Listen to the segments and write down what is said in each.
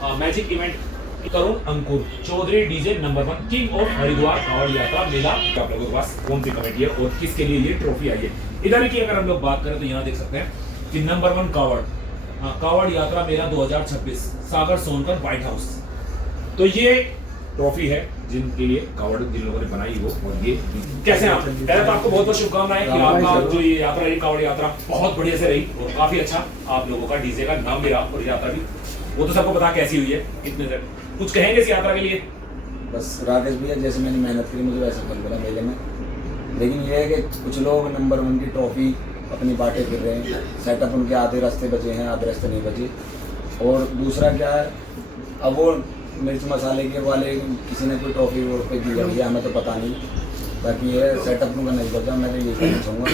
Magic event Tarun Ankur Chaudhary DJ number 1 king of Haridwar Kanwar Yatra मेला। आप लोगों के पास कौन सी कमेटी है और किसके लिए ये ट्रॉफी आई है? इधर की अगर हम लोग बात करें तो यहाँ देख सकते हैं कि नंबर 1 कांवड़ यात्रा मेला 2026 सागर सोनकर व्हाइट हाउस। तो ये ट्रॉफी है जिनके लिए कांवड़ जिन लोगों ने बनाई वो। और ये कैसे हैं आप? पहले तो आपको बहुत बहुत शुभकामनाएं कि आपका जो ये यात्रा रही कांवड़ यात्रा बहुत बढ़िया से रही और काफी अच्छा आप लोगों का डीजे का नाम भी रहा और यात्रा भी वो तो सबको पता कैसी हुई है। इतने देर कुछ कहेंगे इस यात्रा के लिए? बस राकेश भैया जैसे मैंने मेहनत करी मुझे वैसा फल मिला मेले में। लेकिन ये है कि कुछ लोग नंबर 1 की ट्रॉफी अपनी बांटे फिर रहे हैं। सेटअप उनके आधे रास्ते बचे हैं, आधे रास्ते नहीं बचे। और दूसरा क्या है, अब वो मिर्च मसाले के वाले किसी ने कोई ट्रॉफी वो पे दी है हमें तो पता नहीं। बाकी ये सेटअप उनका नहीं बचा। मैं तो ये कहना चाहूँगा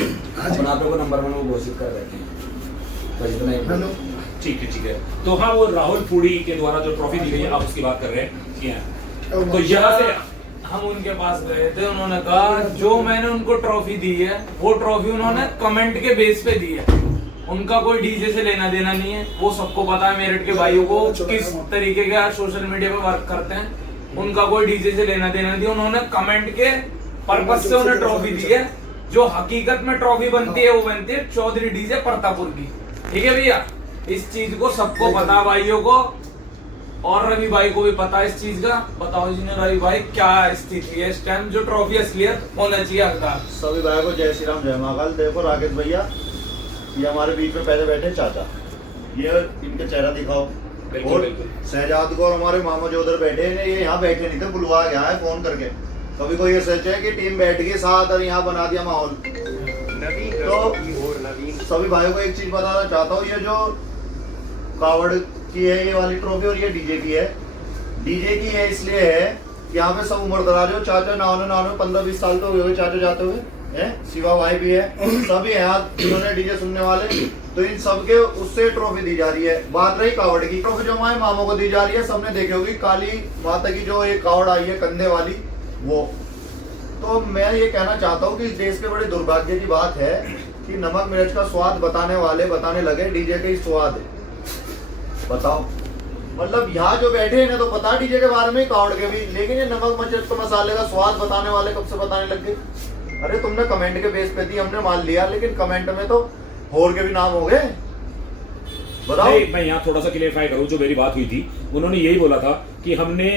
अपने आप को नंबर 1 वो घोषित कर रहे थे। बस इतना ही। ठीक है। तो हाँ, वो राहुल फूडी के द्वारा जो ट्रॉफी दी गई है आप उसकी बात कर रहे हैं। तो यहाँ से हम उनके पास गए थे, उन्होंने कहा जो मैंने उनको ट्रॉफी दी है वो ट्रॉफी उन्होंने कमेंट के बेस पे दी है। उनका कोई डीजे से लेना देना नहीं है। वो सबको पता है मेरठ के भाइयों को किस तरीके का सोशल मीडिया पे वर्क करते हैं। उनका कोई डीजे से लेना देना नहीं। उन्होंने कमेंट के पर्पज से उन्हें ट्रॉफी दी है। जो हकीकत में ट्रॉफी बनती है वो बनती है चौधरी डीजे परतापुर की। ठीक है भैया, इस चीज को सबको पता भाइयों को, और रवि भाई को भी पता है इस चीज का। बताओ जी ने रवि भाई क्या स्थिति है इस टाइम, जो ट्रॉफी असलियत होना चाहिए हकदार। सभी भाई को जय श्री राम जय महाकाल। देखो राकेश भैया, ये हमारे बीच में पहले बैठे चाचा, ये इनका चेहरा दिखाओ। और शहजाद को और हमारे मामा जो उधर बैठे हैं ये यहाँ बैठे नहीं थे, बुलवाया गया है फोन करके। कभी कोई ये सोचे कि टीम बैठ गई साथ और यहाँ बना दिया माहौल। तो सभी भाइयों को एक चीज बताना चाहता हूँ, ये जो कावड़ की है ये वाली ट्रॉफी और ये डीजे की है। डीजे की है इसलिए है कि यहाँ पे सब उम्र दराज हो। चाचा नाव 15-20 साल तो हुए चाचा जाते हुए हैं। शिवा भाई भी है, सभी यहाँ जिन्होंने डीजे सुनने वाले। तो इन सबके उससे ट्रॉफी दी जा रही है। बात रही कावड़ की, ट्रॉफी जो हमारे मामों को दी जा रही है, सबने देखी होगी काली माता की जो एक कावड़ आई है कंधे वाली वो। तो मैं ये कहना चाहता हूँ कि इस देश के बड़े दुर्भाग्य की बात है कि नमक मिर्च का स्वाद बताने वाले बताने लगे डीजे के ही स्वाद है। बताओ, मतलब यहाँ जो बैठे हैं ना तो पता डीजे के बारे में कावड़ के भी, लेकिन ये नमक मिर्च तो मसाले का स्वाद बताने वाले कब से बताने लग गए? अरे तुमने कमेंट के बेस पे दी, हमने मान लिया, लेकिन कमेंट में तो होर के भी नाम हो गए। बताओ। मैं यहाँ थोड़ा सा क्लियरफाई करूँ, जो मेरी बात हुई थी उन्होंने यही बोला था कि हमने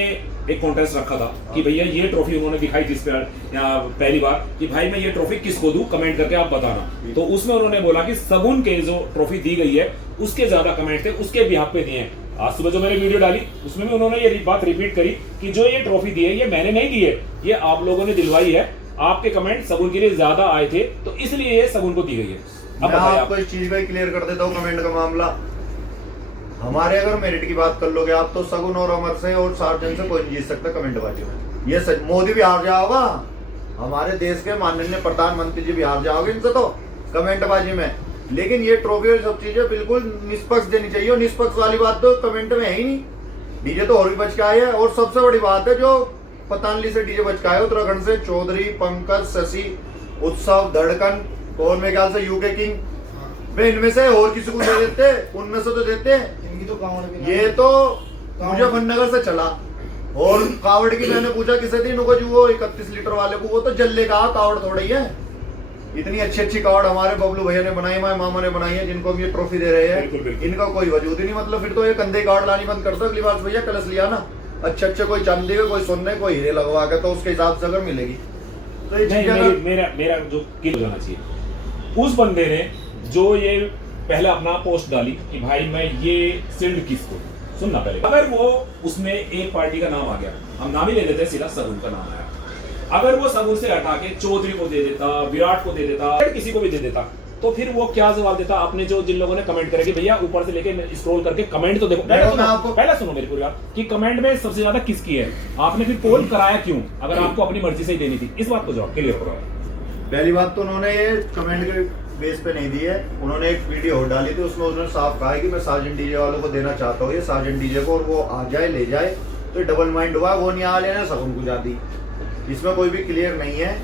एक कॉन्टेस्ट रखा था कि भैया ये ट्रॉफी उन्होंने दिखाई थी इस पर पहली बार कि भाई मैं ये ट्रॉफी किसको दूं, कमेंट करके आप बताना। तो उसमें उन्होंने बोला कि सगुन के जो ट्रॉफी दी गई है उसके ज्यादा कमेंट थे, उसके बिहाफ पे दिए हैं। आज सुबह जो मैंने वीडियो डाली उसमें भी उन्होंने ये बात रिपीट करी कि जो ये ट्रॉफी दी है ये मैंने नहीं दी है, ये आप लोगों ने दिलवाई है। आपके कमेंट सगुन के लिए ज्यादा आए थे तो इसलिए ये सगुन को दी गई है। अब आपको इस चीज का क्लियर कर देता हूँ कमेंट का मामला। हमारे अगर मेरिट की बात कर लोगे आप तो सगुन और अमर से और सार्जन से कोई नहीं जीत सकता कमेंट बाजी में। ये सच, मोदी भी हार जाओगा, हमारे देश के माननीय प्रधानमंत्री जी भी हार जाओगे इनसे तो कमेंट बाजी में। लेकिन ये ट्रॉफी और सब चीजें बिल्कुल निष्पक्ष देनी चाहिए, और निष्पक्ष वाली बात तो कमेंट में है ही नहीं। डीजे तो और भी बच के आए है, और सबसे बड़ी बात है जो पतानली से डीजे बच के आए उत्तराखंड से, चौधरी, पंकज, शशि, उत्सव, धड़कन और मेरे ख्याल से यूके किंग। वे इनमें से और किसी को दे देते, उनमें से तो देते हैं। ये तो मुजफ्फरनगर से चला। और कावड़ की मैंने पूछा किसे थी, इनको जो वो 31 लीटर वाले को, वो तो जल्ले का कावड़ थोड़ा ही है। इतनी अच्छी कावड़ हमारे बबलू भैया ने बनाई, हमारे मामा ने बनाई है, जिनको हम ये ट्रॉफी दे रहे हैं। इनका कोई वजूद ही नहीं। मतलब फिर तो ये कंधे कावड़ लानी बंद कर दो। अगली बार भैया कलश लिया ना अच्छे कोई चांदी के, कोई सोने, कोई हीरे लगवा के, तो उसके हिसाब से अगर मिलेगी तो ये चीज मेरा जो किल जाना चाहिए, उस बंदे ने जो ये पहले अपना पोस्ट डाली कि भाई मैं ये सिल्ड किसको सुनना पहले, अगर वो उसमें एक पार्टी का नाम आ गया, हम नाम ही ले लेते हैं, सीधा सगुन का नाम आया, अगर वो सगुन से हटा के चौधरी को दे देता, विराट को दे देता, किसी को भी दे देता, तो फिर वो क्या जवाब देता? आपने जो जिन लोगों ने कमेंट करे कि भैया ऊपर से लेके स्क्रॉल करके कमेंट तो देखो। पहला सुनो मेरी पूरी बात कि कमेंट में सबसे ज्यादा किसकी है, आपने फिर पोल कराया क्यों अगर आपको अपनी मर्जी से ही देनी थी? इस बात को जवाब क्लियर करो। पहली बात तो उन्होंने ये कमेंट के बेस पे नहीं दी है, उन्होंने एक वीडियो डाली थी, उसमें उन्होंने साफ कहा है कि मैं सार्जेंट डीजे वालों को देना चाहता हूँ ये सार्जेंट डीजे को, और वो आ जाए ले जाए तो डबल माइंड हुआ, वो नहीं आ लेना सगुन को जाती। इसमें कोई भी क्लियर नहीं है।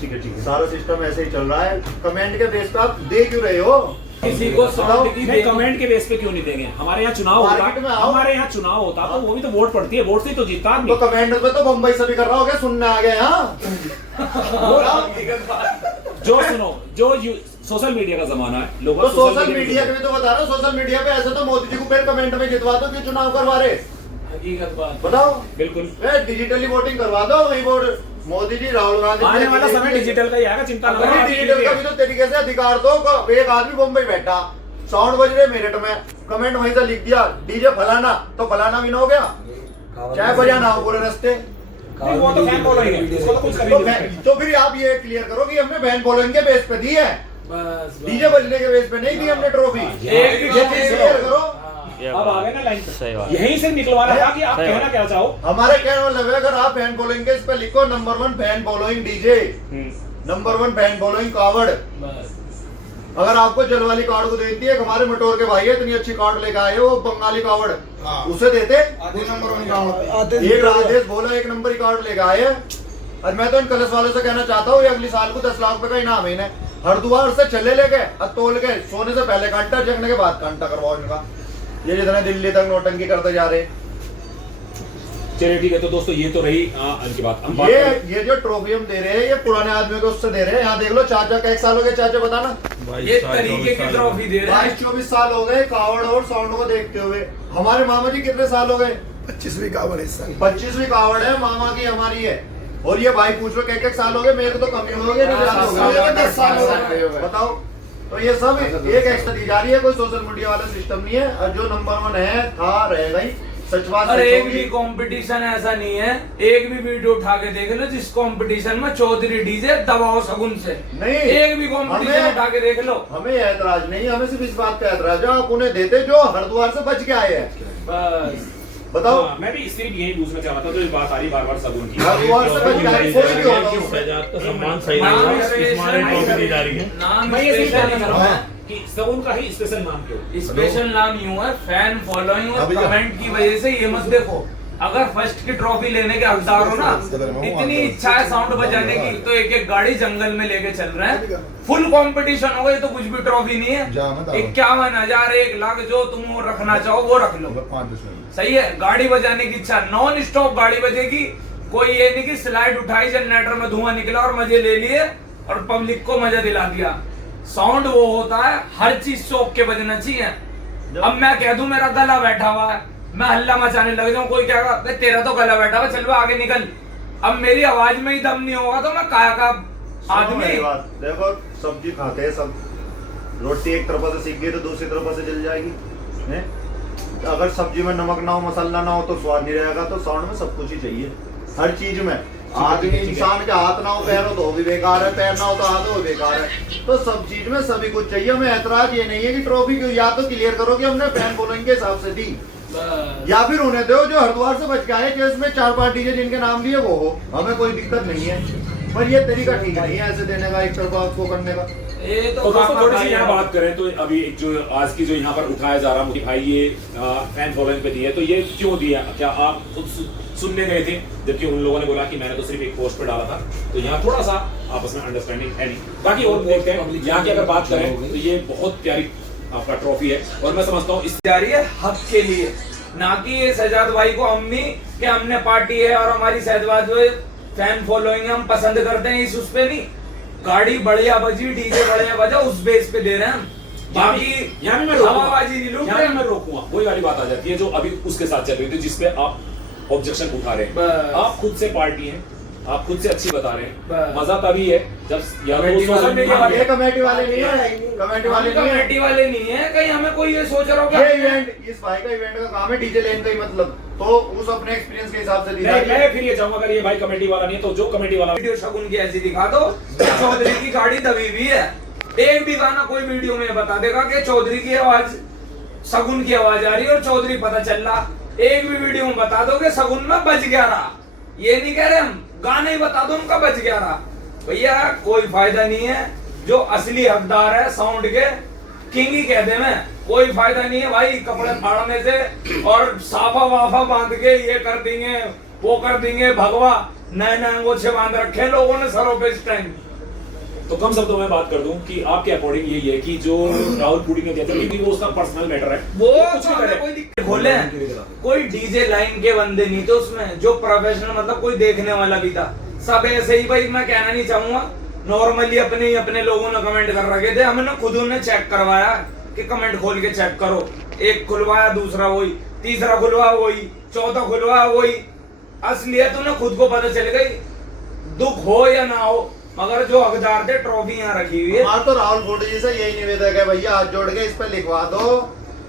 ठीक है, सारा सिस्टम ऐसे ही चल रहा है। कमेंट के बेस पे आप दे क्यों रहे हो? किसी को साउंड की नहीं, कमेंट के बेस पे क्यों नहीं देंगे? हमारे यहाँ चुनाव मार्केट में होता, आओ। हमारे यहाँ चुनाव होता तो वो भी तो वोट पड़ती है, वोट से ही तो जीतता तो आदमी। कमेंट में तो बम्बई से भी कर रहा हो क्या सुनने आ गए यहाँ जो सुनो, जो सोशल मीडिया का जमाना है, लोग तो सोशल मीडिया के भी तो बता रहा हूँ, सोशल मीडिया पे ऐसे तो मोदी जी को फिर कमेंट में जितवा दो क्यों चुनाव करवा रहे, हकीकत बात बताओ। बिल्कुल डिजिटली वोटिंग करवा दो, वही वोट मोदी जी राहुल गांधी आने वाला समय डिजिटल का ही आएगा, चिंता ना करो। डिजिटल का भी तो तरीके से अधिकार दो। एक आदमी बम्बई बैठा, साउंड बज रहे मेरठ में, कमेंट वहीं से लिख दिया डीजे फलाना, तो फलाना भी ना हो गया, चाहे बजाना हो पूरे रास्ते। नहीं, वो तो फैन फॉलोइंग है, इसको तो कुछ कर ही तो नहीं सकते। तो फिर आप ये क्लियर करो कि हमने फैन फॉलोइंग के बेस पे दी है, बस डीजे बजने के बेस पे नहीं दी हमने ट्रॉफी। एक भी ये चीज क्लियर करो। अब आ गए ना लाइन सही बात। पे, यहीं से निकलवाना था कि आप सही कहना बात। क्या चाहो। हमारे कहने का मतलब है, अगर आप फैन फॉलोइंग के इस पे लिखो number 1 fan following DJ, number 1 fan following कावड़। बस अगर आपको जलवाली कार्ड को देती है, हमारे मटोर के भाई है, इतनी अच्छी कार्ड लेकर आए हो बंगाली कावड़, उसे देते एक राजेश बोला 1 नंबर की कार्ड लेकर आए हैं। और मैं तो इन कलश वालों से कहना चाहता हूँ, ये अगली साल को 10 लाख रुपए का इनाम है इन्हें। हरिद्वार से चले ले गए और तोल के सोने से पहले कांटा, जगने के बाद कांटा करवाओ इनका। ये जितने दिल्ली तक नोटंकी करते जा रहे। चलिए ठीक है, तो दोस्तों ये तो रही इनकी बात। हम बात करें- ये जो ट्रॉफी हम दे रहे हैं, ये पुराने आदमियों को उससे दे रहे हैं। यहाँ देख लो चाचा का 1 साल हो गया, चाचा बताना। ये तरीके की ट्रॉफी दे रहे हैं। 22-24 साल हो गए कावड़ और साउंड को देखते हुए। हमारे मामा जी कितने साल हो गए? 25वीं कावड़ इस साल। 25वीं कावड़ है मामा की, हमारी है। और ये भाई पूछ लो क्या साल हो गए, मेरे को तो कम ही हो गए, नहीं ज्यादा हो गए। 10 साल हो गए, बताओ। तो ये सब एक एक्स्ट्रा दी जा रही है, कोई सोशल मीडिया वाला सिस्टम नहीं है। और जो नंबर 1 है था रहेगा ही, सच बात। और एक भी कंपटीशन ऐसा नहीं है, एक भी वीडियो उठा के देख लो जिस कंपटीशन में चौधरी डीजे दबाओ सगुन से नहीं, एक भी कंपटीशन उठा के देख लो। हमें ऐतराज नहीं, हमें सिर्फ इस बात का ऐतराज है, आप उन्हें देते जो हरिद्वार से बच के आए हैं। बस बताओ। हाँ, मैं भी सिर्फ यही पूछना चाह रहा था, जो इस बात आ रही बार-बार सगुन की। हरिद्वार से बच के आए, कोई भी होगा उसमें। सजाद का सम्मान सही नाम नहीं हुआ, स्पेशल इस मारे नहीं ट्रॉफी दी जा रही है। नाम मैं ये स्पेशल नहीं नहीं करवाया। कि सगुन का ही स्पेशल नाम क्यों? स्पेशल नाम यूं है, फैन फॉलोइंग और कमेंट की वजह से। ये मत देखो, अगर फर्स्ट की ट्रॉफी लेने के हकदार हो ना, इतनी इच्छा है साउंड बजाने की, तो एक एक गाड़ी जंगल में लेके चल रहे हैं। फुल कंपटीशन हो गई तो कुछ भी ट्रॉफी नहीं है। 51,000 1 लाख जो तुम रखना चाहो वो रख लो, सही है। गाड़ी बजाने की इच्छा, नॉन स्टॉप गाड़ी बजेगी। कोई ये नहीं कि स्लाइड उठाई, जनरेटर में धुआं निकला और मजे ले लिए और पब्लिक को मजा दिला दिया। साउंड वो होता है, हर चीज शौक के बजना चाहिए। अब मैं कह दूं मेरा गला बैठा हुआ है, मैं हल्ला मचाने लग जाऊं, कोई क्या कहा तेरा तो गला बैठा हुआ, चल आगे निकल। अब मेरी आवाज में ही दम नहीं होगा तो मैं काया का आदमी। देखो सब्जी खाते हैं सब, रोटी एक तरफ से सीख गई तो दूसरी तरफ से जल जाएगी है? अगर सब्जी में नमक ना हो, मसाला ना हो तो स्वाद नहीं रहेगा। तो साउंड में सब कुछ ही चाहिए, हर चीज में। आदमी इंसान के हाथ ना हो पैर हो तो वो भी बेकार है, पैर ना हो तो हाथ हो वो बेकार है। तो सब चीज में सभी कुछ चाहिए। हमें ऐतराज ये नहीं है कि ट्रॉफी क्यों, या तो क्लियर करो कि हमने फैन फॉलोइंग के हिसाब से दी, या फिर उन्हें दो जो हरिद्वार से बच के आए, जो इसमें 4-5 डीजे जिनके नाम लिए वो हो, हमें कोई दिक्कत नहीं है। पर ये तरीका ठीक नहीं है ऐसे देने का, एक तरफा उसको करने का। ये तो दोस्तों थोड़ी सी यहाँ बात करें तो अभी जो आज की जो यहाँ पर उठाया जा रहा है भाई, ये फैन फॉलोइंग पे दी है, तो ये क्यों दिया? क्या आप खुद सुनने गए थे? जबकि उन लोगों ने बोला कि मैंने तो सिर्फ एक पोस्ट पे डाला था। तो यहाँ थोड़ा सा आपस में अंडरस्टैंडिंग है नहीं। बाकी और देखते हैं, यहाँ की अगर बात करें तो ये बहुत प्यारी आपका ट्रॉफी है, और मैं समझता हूँ इस तैयारी है हक के लिए, ना कि ये सजाद भाई को हमने कि हमने पार्टी है और हमारी सहजवाद फैन फॉलोइंग हम पसंद करते हैं, इस उस पे नहीं। गाड़ी बढ़िया बजी, डीजे बढ़िया बजा, उस बेस पे दे रहे हैं हम। बाकी यहाँ भी मैं हवाबाजी नहीं लूट रहे हैं। मैं रोकूंगा, वही वाली बात आ जाती है जो अभी उसके साथ चल रही थी, जिसपे आप ऑब्जेक्शन उठा रहे हैं। बस। आप खुद से पार्टी हैं, आप खुद से अच्छी बता रहे हैं। बस। मजा तभी है जब या तो कमेटी सोशल वाले मीडिया नहीं वाले ये कमेटी वाले नहीं है, कमेटी वाले नहीं है। कमेटी वाले नहीं है, कहीं हमें कोई ये सोच रहा होगा ये इवेंट, इस भाई का इवेंट का काम है डीजे लेन का ही, मतलब तो उस अपने एक्सपीरियंस के हिसाब से दी नहीं, जाती है। मैं फिर ये चाहूंगा, अगर ये भाई कमेटी वाला नहीं है तो जो कमेटी वाला वीडियो शगुन की ऐसी दिखा दो, चौधरी की गाड़ी दबी हुई है। एक भी गाना कोई वीडियो में बता देगा कि चौधरी की आवाज, शगुन की आवाज आ रही है और चौधरी पता चल रहा। एक भी वीडियो में बता दो कि शगुन में बज गया रहा। ये नहीं कह रहे हम, गाने ही बता दो उनका बज गया रहा। भैया कोई फायदा नहीं है। जो असली हकदार है साउंड के, किंग ही कहते हैं, कोई फायदा नहीं है भाई कपड़े फाड़ने से और साफा वाफा बांध के ये कर देंगे वो कर देंगे। भगवा नए नए अंगोछे बांध रखे लोगों ने सरों पे इस टाइम। तो कम शब्दों में बात कर दूं कि आपके अकॉर्डिंग यही है कि जो राहुल पुडी ने दिया था, क्योंकि वो उसका पर्सनल मैटर है, वो कुछ भी करे। कोई दिक्कत खोले हैं, कोई डीजे लाइन के बंदे नहीं थे उसमें जो प्रोफेशनल, मतलब कोई देखने वाला भी था। सब ऐसे ही, भाई मैं कहना नहीं चाहूंगा, नॉर्मली अपने लोगों ने कमेंट कर रखे थे, हमने खुद उन्हें चेक करवाया कि कमेंट खोल के चेक करो। एक खुलवाया, दूसरा वही, तीसरा खुलवाया वही, चौथा खुलवाया वही। असलियत उन्हें खुद को पता चल गई, दुख हो या ना हो, मगर जो हकदार थे ट्रॉफी यहाँ रखी हुई है। हमारा तो राहुल गोडी जी से यही निवेदन है भैया, हाथ जोड़ के इस पे लिखवा दो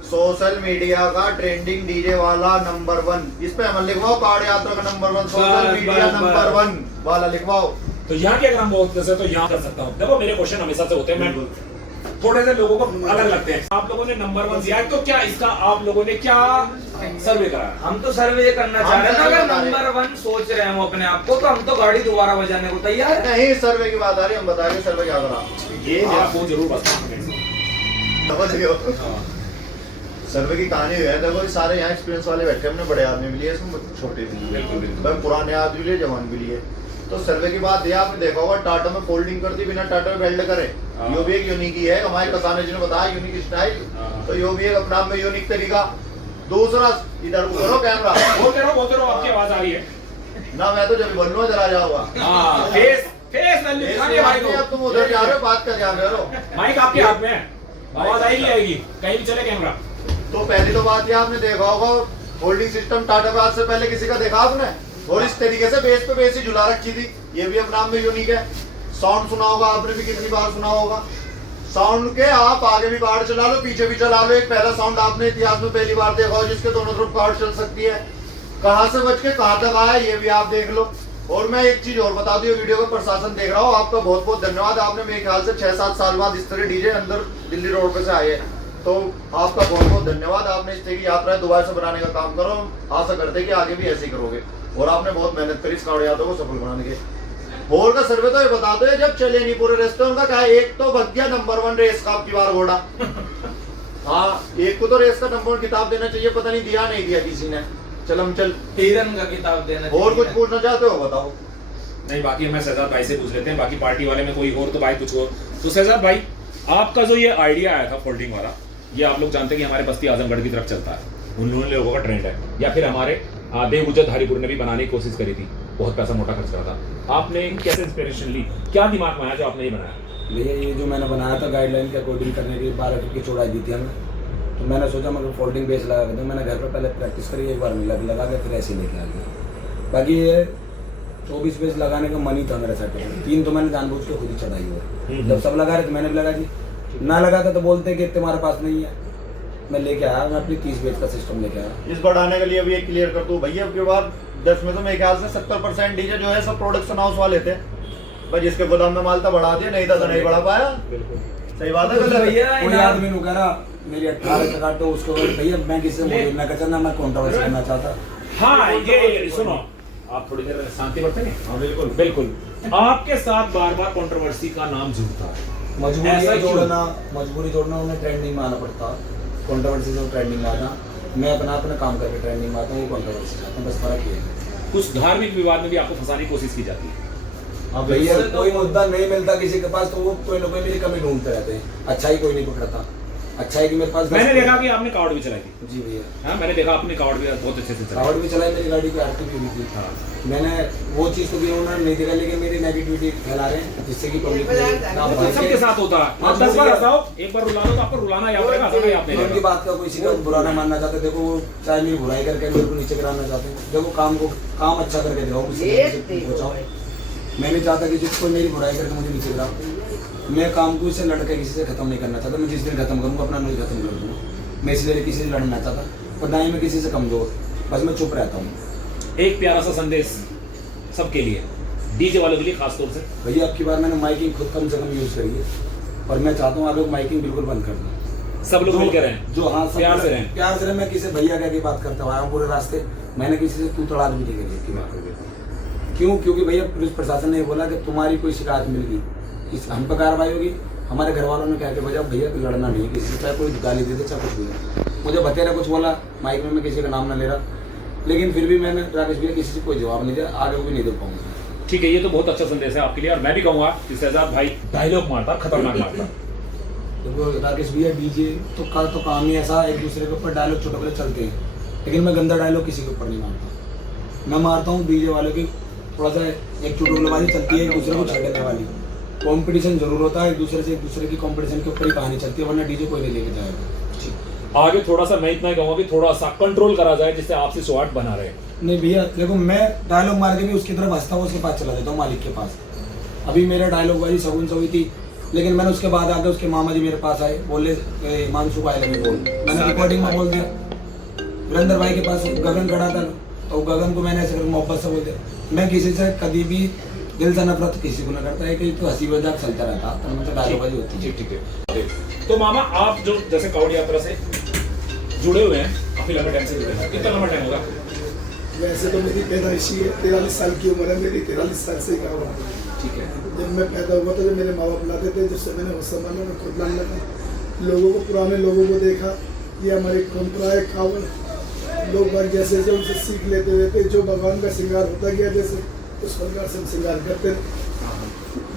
सोशल मीडिया का ट्रेंडिंग डीजे वाला नंबर 1, इस पे हम लिखवाओ कावड़ यात्रा का नंबर 1, सोशल मीडिया नंबर 1 वाला लिखवाओ। तो यहाँ के अगर हम बहुत जैसे तो यहाँ कर सकता हूँ। देखो मेरे क्वेश्चन हमेशा से होते हैं, मैं थोड़े से लोगों को अलग लगते हैं। आप लोगों ने नंबर 1 दिया है, तो क्या इसका आप लोगों ने क्या सर्वे करा? हम तो सर्वे करना चाह रहे हैं, अगर नंबर 1 सोच रहे हैं वो अपने आप को, तो हम तो गाड़ी दोबारा बजाने को तैयार है। नहीं, सर्वे की बात आ रही है, हम बताएंगे सर्वे क्या करा। ये आपको जरूर बताऊं। समझ लियो। सर्वे की कहानी है, देखो ये सारे यहाँ एक्सपीरियंस वाले बैठे, हमने बड़े आदमी भी लिए, इसमें छोटे भी लिए, भाई पुराने आदमी लिए, जवान भी लिए। तो सर्वे की बात यह आपने देखा होगा, टाटा में फोल्डिंग करती बिना टाटा में वेल्ड करे, यो भी एक यूनिक ही है। हमारे कसाने जी ने बताया यूनिक स्टाइल, तो यो भी एक अपने आप में यूनिक तरीका। दूसरा, इधर को करो कैमरा, बोलते रहो, आपकी आवाज आ रही है ना, मैं तो जब बोलूँ जरा जाऊंगा। फेस भाई को। अब तुम उधर जा रहे हो, बात कर जा रहे हो, माइक आपके हाथ में है, आवाज आएगी, कहीं भी चले कैमरा। तो पहली तो बात ये आपने देखा होगा, होल्डिंग सिस्टम टाटा में आज से पहले किसी का देखा आपने, और इस तरीके से बेस पे बेस ही झुला रखी थी, ये भी अपने आप में यूनिक है। साउंड सुना होगा आपने भी, कितनी बार सुना होगा साउंड के, आप आगे भी कार्ड चला लो, पीछे भी चला लो। एक पहला साउंड आपने इतिहास में पहली बार देखा हो जिसके दोनों तरफ कार्ड चल सकती है। कहां से बच के कहां तक आया ये भी आप देख लो। और मैं एक चीज और बता दूं, वीडियो का प्रशासन देख रहा हूँ, आपका बहुत बहुत धन्यवाद। आपने मेरे ख्याल से 6-7 साल बाद इस तरह डीजे अंदर दिल्ली रोड पे से आए, तो आपका बहुत बहुत धन्यवाद। आपने इस तरह की यात्रा दोबारा से बनाने का काम करो, आशा करते हैं कि आगे भी ऐसे ही करोगे। और आपने बहुत मेहनत करी इस कावड़ यात्रा को सफल बनाने के। होल का सर्वे तो ये बता दो, जब चले नहीं पूरे रेस्टोरेंट उनका क्या है, एक तो बच गया नंबर 1 रेस का आपकी बार घोड़ा। हाँ, एक को तो रेस का नंबर 1 किताब देना चाहिए, पता नहीं दिया नहीं दिया किसी ने। चल हम चल हिरन का किताब देना। और कुछ पूछना चाहते हो बताओ? नहीं, बाकी मैं शहजाद भाई से पूछ लेते हैं, बाकी पार्टी वाले में कोई और तो भाई कुछ हो। तो शहजाद भाई, आपका जो ये आइडिया आया था फोल्डिंग वाला, ये आप लोग जानते हैं कि हमारे बस्ती आजमगढ़ की तरफ चलता है, उन लोगों का ट्रेंड है, या फिर हमारे देवगुजर हरिपुर ने भी बनाने की कोशिश करी थी, बहुत पैसा मोटा खर्च करा था। आपने कैसे इंस्पिरेशन ली, क्या दिमाग में आया जो आपने ये बनाया? भैया ये जो मैंने बनाया था गाइडलाइन के अकॉर्डिंग करने के लिए 12 फीट की चौड़ाई दी थी हमें, तो मैंने सोचा मतलब फोल्डिंग बेस लगा के, तो मैंने घर पर पहले प्रैक्टिस करी, एक बार मिला लगा के फिर ऐसे लेके आ गया। बाकी ये 24 बेस लगाने का मन ही था मेरा सेट में, 3 तो मैंने जानबूझ के खुद ही चढ़ाई हुआ। जब सब लगा रहे तो मैंने भी लगा दी, ना लगा था तो बोलते कि तुम्हारे पास नहीं है, मैं लेके आया, मैं अपनी 30 बेस का सिस्टम लेके आया। इस बढ़ाने के लिए अभी एक क्लियर कर दूं भैया, अब के बाद 10 में तो मेरे ख्याल से 70% डीजे जो है सब प्रोडक्शन हाउस वाले थे, भाई जिसके गोदाम में माल था बढ़ा दिया, नहीं था तो नहीं बढ़ा पाया। सही बात है भैया। कोई आदमी नु कह रहा मेरी 18 का काटो, उसको भैया मैं किसी से ना करना, मैं कंट्रोवर्सी करना चाहता। हाँ, ये सुनो, आप थोड़ी देर शांति बरतेंगे? हाँ बिल्कुल बिल्कुल। आपके साथ बार बार कंट्रोवर्सी का नाम जुड़ता है, मजबूरी जोड़ना, उन्हें ट्रेंडिंग में आना पड़ता, कंट्रोवर्सी से ट्रेंडिंग में आना। मैं अपना काम करके ट्रेंडिंग में आता हूँ, वो कंट्रोवर्सी चाहता हूँ, बस फर्क ये है। कुछ धार्मिक विवाद में भी आपको फंसाने की कोशिश की जाती है। अब भैया कोई मुद्दा नहीं मिलता किसी के पास, तो वो कोई ना कोई मेरी कमी ढूंढते रहते हैं, अच्छा ही कोई नहीं पकड़ता। अच्छा है कि मेरे पास मैंने देखा कि आपने कावड़ भी चलाई थी। जी भैया, हाँ मैंने देखा आपने कावड़ भी बहुत अच्छे से चलाई। कावड़ भी चलाई, मेरी गाड़ी की आरती भी हुई थी। हाँ। मैंने वो चीज तो भी उन्होंने नहीं देखा, लेकिन मेरी नेगेटिविटी फैला रहे हैं जिससे कि पब्लिक सबके साथ होता है। आप 10 बार हंसाओ, एक बार रुला दो तो आपको रुलाना याद रहेगा, हंसाना याद नहीं उनकी रहेगा। बात का किसी का बुरा ना मानना चाहते। देखो वो चाहे मेरी बुराई करके मेरे को नीचे गिराना चाहते हैं, देखो काम अच्छा करके दिखाओ, किसी को पहुंचाओ। मैं नहीं चाहता कि जिसको मेरी बुराई करके मुझे नीचे गिराओ। मैं काम को इससे लड़के किसी से खत्म नहीं करना चाहता। मैं जिस दिन खत्म करूँगा अपना नहीं खत्म कर दूँगा। मैं इसलिए किसी से लड़ना चाहता और ना ही मैं किसी से कमजोर, बस मैं चुप रहता हूँ। एक प्यारा सा संदेश सबके लिए, डीजे वालों के लिए खास तौर से। भैया अब की बार मैंने माइकिंग खुद कम से कम यूज करी है, और मैं चाहता हूँ आप लोग माइकिंग बिल्कुल बंद कर दें। सब लोग मिलकर रहें, जो हाँ प्यार से रहें। प्यार से रहें। मैं किसी भैया कह के बात करता हुआ पूरे रास्ते, मैंने किसी से तू तड़ाक भी नहीं करी है। क्यों? क्योंकि भैया पुलिस प्रशासन ने बोला कि तुम्हारी कोई शिकायत मिल गई, इस हम पर कार्रवाई होगी। हमारे घर वालों ने कह के बजा भैया लड़ना नहीं किसी से, चाहे कोई गाली दे दे चाहे कुछ भी दे। मुझे बतेरा कुछ बोला माइक में, मैं किसी का नाम ना ले रहा, लेकिन फिर भी मैंने राकेश भैया किसी से कोई जवाब नहीं दिया, आगे भी नहीं दे पाऊंगा। ठीक है, ये तो बहुत अच्छा संदेश है आपके लिए। और मैं भी कहूंगा कि शहजाद भाई डायलॉग मारता, खतरनाक मारता। देखो राकेश भैया डीजे तो काम ही ऐसा, एक दूसरे के ऊपर डायलॉग छोटे बड़े चलते हैं, लेकिन मैं गंदा डायलॉग किसी के ऊपर नहीं मारता। मैं मारता हूँ डीजे वालों की थोड़ा सा एक चुटकुलेबाजी चलती है, एक दूसरे को छेड़ने वाली। कंपटीशन जरूर होता है, एक दूसरे की कंपटीशन के ऊपर ही कहानी चलती है, वरना डीजे कोई नहीं लेके जाएगा। आगे थोड़ा सा मैं इतना ही कहूंगा कि थोड़ा सा कंट्रोल करा जाए, जिससे आपसी सौहार्द बना रहे। नहीं भैया देखो, मैं डायलॉग मार के भी उसकी तरफ हंसता हूँ, उसके पास चला जाता हूँ मालिक के पास। अभी मेरा डायलॉग वाली शगुन से हुई थी, लेकिन मैंने उसके बाद आके उसके मामा जी मेरे पास आए, बोले हिमांशु को आए बोल, मैंने रिकॉर्डिंग में बोल दिया। वीरेंद्र भाई के पास गगन खड़ा था, तो गगन को मैंने ऐसे मोहब्बत से बोल दिया। मैं किसी से कभी भी दिल से नफरत किसी को न करता है, कि तो हंसी मजाक चलता रहता, तो मतलब डायलॉगबाजी होती है। ठीक है। तो मामा आप जो जैसे कावड़ यात्रा से जुड़े हुए हैं, काफी लंबा टाइम से जुड़े हैं, कितना लंबा टाइम होगा? वैसे तो मेरी पैदाइशी है, 43 साल की उम्र है मेरी, 43 साल से कावड़। ठीक है। जब मैं पैदा हुआ था, जब मेरे माँ बाप लाते थे, जिससे मैंने होश संभाला, मैं खुद लाने लगा। लोगों को, पुराने लोगों को देखा, ये हमारी परंपरा है कावड़। लोग बाग जैसे जैसे उनसे सीख लेते हुए थे, जो भगवान का श्रृंगार होता गया जैसे, उस प्रकार से हम श्रृंगार करते थे।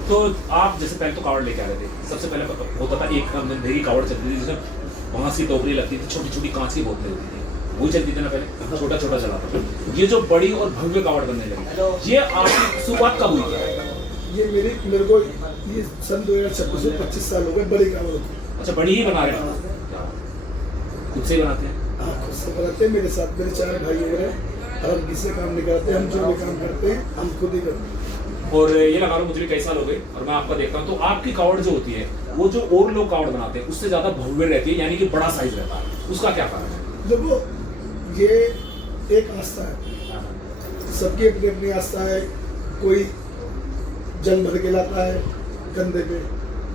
तो आप जैसे पहले तो कावड़ लेके आ रहे थे, सबसे पहले होता था एक गंदगी कावड़ चलती थी, जिसमें बांस की टोकरी लगती थी, छोटी छोटी कांच की बोतलें होती थी, वो चलती थी ना पहले, छोटा छोटा चलाता था। ये जो बड़ी और भव्य कावड़ बनने लगी, ये आपकी शुरुआत कब हुई है? ये मेरे को ये सन 2026 में 25 साल हो गए बड़ी कावड़ को। अच्छा, बड़ी ही बना रहे हैं, खुद से ही बनाते हैं? हाँ, खुद से बनाते हैं। मेरे साथ मेरे 4 भाई हो रहे हैं, और हम किसी काम नहीं करते, हम जो भी काम करते हैं हम खुद ही करते हैं। और ये लगा लो मुझे भी कई साल हो गए और मैं आपका देखता हूँ, तो आपकी कावड़ जो होती है, वो जो और लोग कावड़ बनाते हैं उससे ज्यादा भव्य रहती है, यानी कि बड़ा साइज रहता है, उसका क्या कारण है? देखो, ये एक आस्था है, सबकी अपनी अपनी आस्था है। कोई जल भर के लाता है कंधे पे,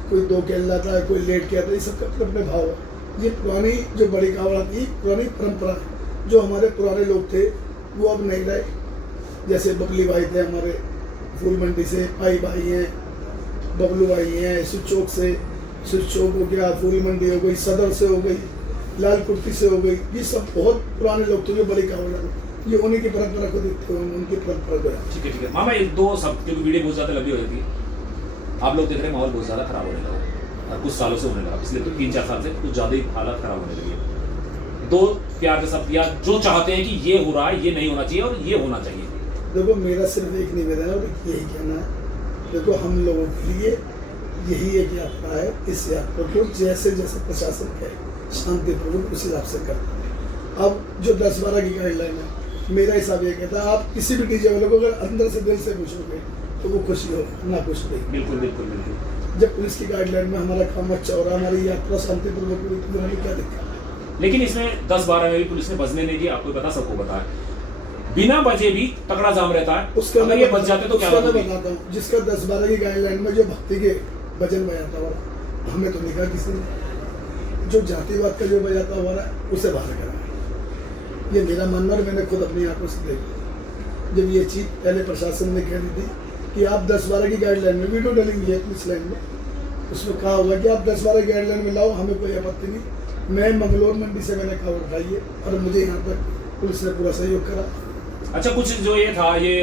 कोई 2 केल लाता है, कोई लेट के आता है, ये सबके अपने अपने भाव है। ये पुरानी जो बड़ी कावड़ आती है, पुरानी परंपरा है, जो हमारे पुराने लोग थे वो अब नहीं रहे। जैसे बबली भाई थे हमारे फूल मंडी से, पाई भाई हैं, बबलू भाई हैं, स्विच चौक से, स्विच चौक हो गया, फूल मंडी हो गई, सदर से हो गई, लाल कुर्ती से हो गई, ये सब बहुत पुराने लोग थे जो बड़ी कावड़, ये उन्हीं की परंपरा को देखते हुए उनकी परंपरा को। ठीक है, ठीक है मामा, एक दो सब क्योंकि वीडियो बहुत ज्यादा लंबी हो जाती है, आप लोग देख रहे हैं माहौल बहुत ज्यादा खराब होने लगा, और कुछ सालों से होने लगा, पिछले तो 3-4 साल से कुछ ज्यादा ही हालत खराब होने लगी है। दो प्यार के शब्द या जो चाहते हैं कि ये हो रहा है, ये नहीं होना चाहिए और ये होना चाहिए। देखो, मेरा सिर्फ एक निवेदन है और यही कहना है, देखो हम लोगों के लिए यही एक यात्रा है, इस यात्रा को जैसे जैसे प्रशासन है शांतिपूर्वक उस हिसाब से करते हैं। अब जो 10-12 की गाइडलाइन है, मेरा हिसाब ये कहता है, आप किसी भी डीजे वाले को अगर अंदर से दिल से पूछोगे तो वो खुशी हो ना कुछ नहीं। बिल्कुल बिल्कुल बिल्कुल। जब पुलिस की गाइडलाइन में हमारा काम अच्छा हो रहा है, हमारी यात्रा शांतिपूर्वक हुई, तो हमें क्या दिक्कत है? लेकिन इसमें 10-12 में भी पुलिस ने बजने नहीं दिया, आपको पता, सबको पता है, बिना बजे भी तगड़ा जाम रहता है। उसका अगर ये बच जाते तो क्या मैं होगा? बताता हूँ, जिसका 10-12 की गाइडलाइन में जो भक्ति के भजन बजाता हुआ, हमें तो नहीं कहा किसी ने। जो जातिवाद का जो बजाता हुआ है उसे बाहर करा, ये मेरा मानना है, मैंने खुद अपनी आंखों से देखा। जब ये चीज पहले प्रशासन ने कह दी थी कि आप 10-12 की गाइडलाइन में वीडियो डालेंगे पुलिस लाइन में, उसमें कहा होगा कि आप 10-12 की गाइडलाइन में लाओ, हमें कोई आपत्ति नहीं। मैं मंगलोर मंडी से मैंने कावड़ उठाई है और मुझे यहाँ तक पुलिस ने पूरा सहयोग करा। अच्छा, कुछ जो ये था ये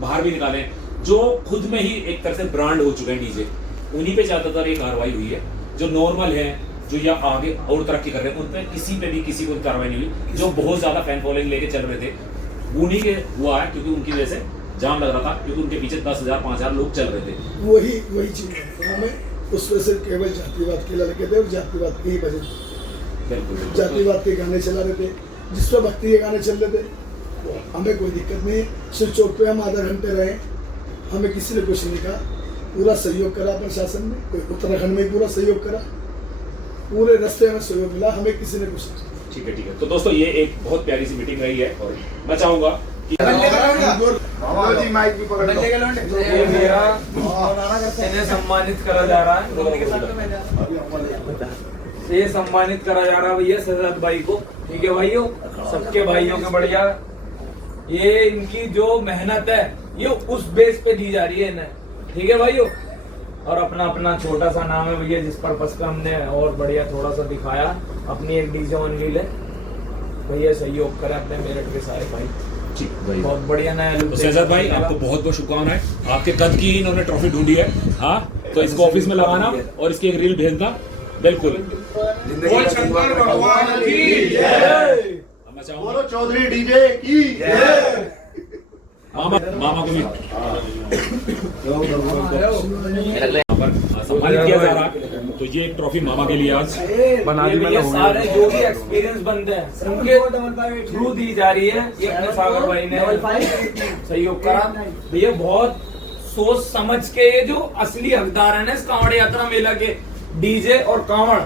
बाहर भी निकाले, जो खुद में ही एक तरह से ब्रांड हो चुके हैं डीजे, उन्हीं पे ज्यादातर ये कार्रवाई हुई है। जो नॉर्मल है, जो या आगे और तरक्की कर रहे हैं, उन पे किसी पे भी किसी को कार्रवाई नहीं हुई। जो बहुत ज्यादा फैन फॉलोइंग लेके चल रहे थे, उन्हीं के हुआ है, क्योंकि उनकी वजह से जाम लग रहा था, क्योंकि उनके पीछे 10,000-5,000 लोग चल रहे थे। वही चीज है, हमें उसमें सिर्फ केवल जातिवाद के लड़के थे और जातिवाद के ही भजन, बिल्कुल जातिवाद के गाने चला रहे थे। जिस पर भक्ति के गाने चल रहे थे हमें कोई दिक्कत नहीं है। सिर्फ चौक पे हम आधा घंटे रहे, हमें किसी ने कुछ नहीं कहा, पूरा सहयोग करा प्रशासन ने, उत्तराखंड में पूरा सहयोग करा, पूरे रास्ते में सहयोग मिला, हमें किसी ने कुछ नहीं। ठीक है, ठीक है। तो दोस्तों ये एक बहुत प्यारी सी मीटिंग रही है और मैं चाहूंगा कि ये मेरा इन्हें सम्मानित करा जा रहा है, ये सम्मानित करा जा रहा है भैया शहजाद भाई को। ठीक है भाइयों, सबके भाइयों के बढ़िया, ये इनकी जो मेहनत है ये उस बेस पे दी जा रही है इन्हें। ठीक है भाइयों, और अपना अपना छोटा सा नाम है भैया, जिस पर्पस का हमने और बढ़िया थोड़ा सा दिखाया, अपनी एक डीजे ऑन व्हील है भैया, सहयोग करें अपने मेरठ के सारे भाई। जी वही बहुत बढ़िया नया लुक। तो शहजाद भाई आपको बहुत बहुत शुभकामनाएं, आपके कद की इन्होंने ट्रॉफी ढूंढी है। हाँ तो इसको ऑफिस में लगाना और इसकी एक रील भेजना बिल्कुल। जिंदगी का शंकर भगवान की मैं चाहूंगा बोलो चौधरी डीजे की मामा को भी यहाँ पर सम्मानित किया जा रहा है। तो ये एक ट्रॉफी मामा के लिए आज बना दी। ये सारे जो भी एक्सपीरियंस बनते हैं उनके थ्रू दी जा रही है। ये अपने सागर भाई ने सहयोग करा भैया, बहुत सोच समझ के। ये जो असली हकदार है ना इस कांवड़ यात्रा मेला के, डीजे और कांवड़,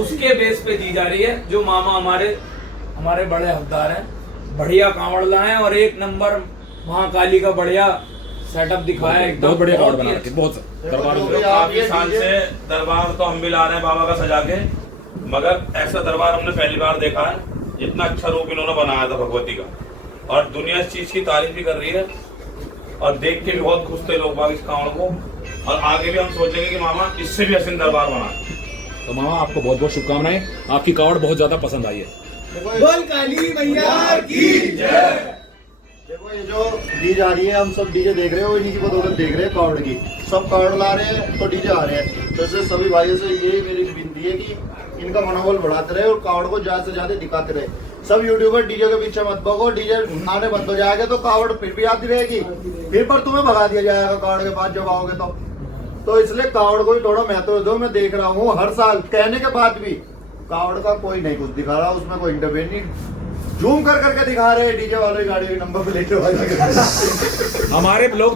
उसके बेस पे दी जा रही है। जो मामा हमारे बड़े हकदार हैं, बढ़िया कांवड़ लाए और एक नंबर महाकाली का बढ़िया सेटअप दिखाया, एकदम बहुत बढ़िया कांवड़ बहुत बना ही रखे, बहुत दरबार में। काफी साल से दरबार तो हम भी ला रहे हैं बाबा का सजा के, मगर ऐसा दरबार हमने पहली बार देखा है। इतना अच्छा रूप इन्होंने बनाया था भगवती का, और दुनिया इस चीज की तारीफ भी कर रही है और देख के भी बहुत खुश थे लोग बाग इस कांवड़ को। और आगे भी हम सोचेंगे कि मामा इससे भी हसीन दरबार बनाए। तो मामा आपको बहुत बहुत शुभकामनाएं, आपकी कांवड़ बहुत ज्यादा पसंद आई है। बोल काली मैया की जय। देखो ये जो डीजे आ रही है, हम सब डीजे देख रहे हो, इन्हीं की बदौलत देख रहे हैं कावड़ की। सब कावड़ ला रहे हैं तो डीजे आ रहे हैं। तो इसलिए सभी भाइयों से यही मेरी विनती है कि इनका मनोबल बढ़ाते रहे और कावड़ को ज्यादा से ज्यादा दिखाते रहे। सब यूट्यूबर डीजे के पीछे मत भगो, डीजे आने मत हो जाएगा तो कावड़ फिर भी आती रहेगी, फिर पर तुम्हें भगा दिया जाएगा कावड़ के पास जब आओगे तो इसलिए कावड़ को भी थोड़ा महत्व दो। मैं देख रहा हूँ हर साल कहने के बाद भी कावड़ का कोई नहीं कुछ दिखा रहा, उसमें कोई इंटरवेन नहीं, जूम कर करके दिखा रहे हैं डीजे वाले गाड़ी के नंबर प्लेट वाले। हमारे ब्लॉग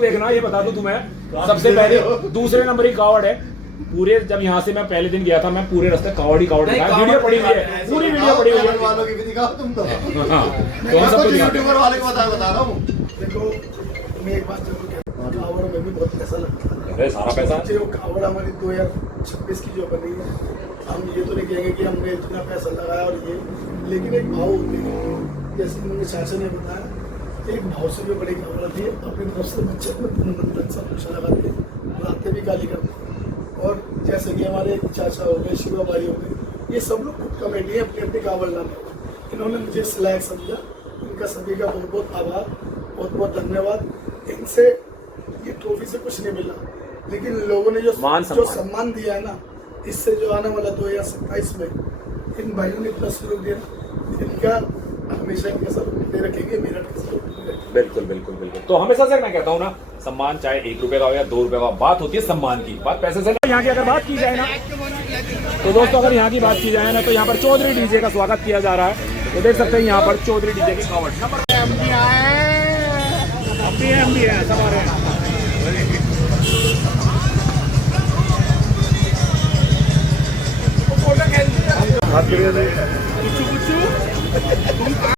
देखना, ये बता दूं तुम्हें, सबसे पहले दूसरे नंबर की कावड़ है। पूरे जब यहाँ से मैं पहले दिन गया था, मैं पूरे रास्ते कावड़ दिखाया, वीडियो पड़ी हुई है, पूरी वीडियो पड़ी हुई है। वालों की भी दिखाओ तुम तो। हाँ तो हम सबको दिखाते हैं। यूट्यूबर वाले को बता रहा हूँ। देखो मैं एक बात जरूर कहता हूँ, कावड़ में भी बहुत पैसा लगता है। अरे सारा पैसा जो कावड़ हमारी 2026 की जो बनी है, हम ये तो नहीं कहेंगे कि हमने इतना पैसा लगाया और ये, लेकिन एक भाव होती है। जैसे मेरे चाचा ने बताया, एक भाव से भी बड़ी कावड़ आती है। अपनी तरफ से बच्चे अपने सब कुछ लगाते हैं, रातें भी काली करते हैं। और जैसे कि हमारे एक चाचा हो गए, शिवा भाई हो गए, ये सब लोग खुद कमेटी है अपनी अपनी कावड़ लाने। इन्होंने मुझे इस लायक समझा, इनका सभी का बहुत बहुत आभार, बहुत बहुत धन्यवाद। इनसे ये ट्रॉफी से कुछ नहीं मिला, लेकिन लोगों ने जो सम्मान दिया है ना, इससे जो आने वाला 2027 में इन भाइयों ने इतना सहयोग दिया, इनका हमेशा इनके साथ दे रखेंगे, मेरठ के साथ। बिल्कुल। तो हमेशा से मैं कहता हूँ ना, सम्मान चाहे 1 रुपए का हो या 2 रुपए का, बात होती है सम्मान की, बात पैसे से। यहाँ की अगर बात की जाए ना, तो दोस्तों अगर यहाँ की बात की जाए ना, तो यहाँ पर चौधरी डीजे का स्वागत किया जा रहा है। तो देख सकते हैं यहाँ पर चौधरी डीजे की कावड़ है, सब आ रहे हैं। हाथ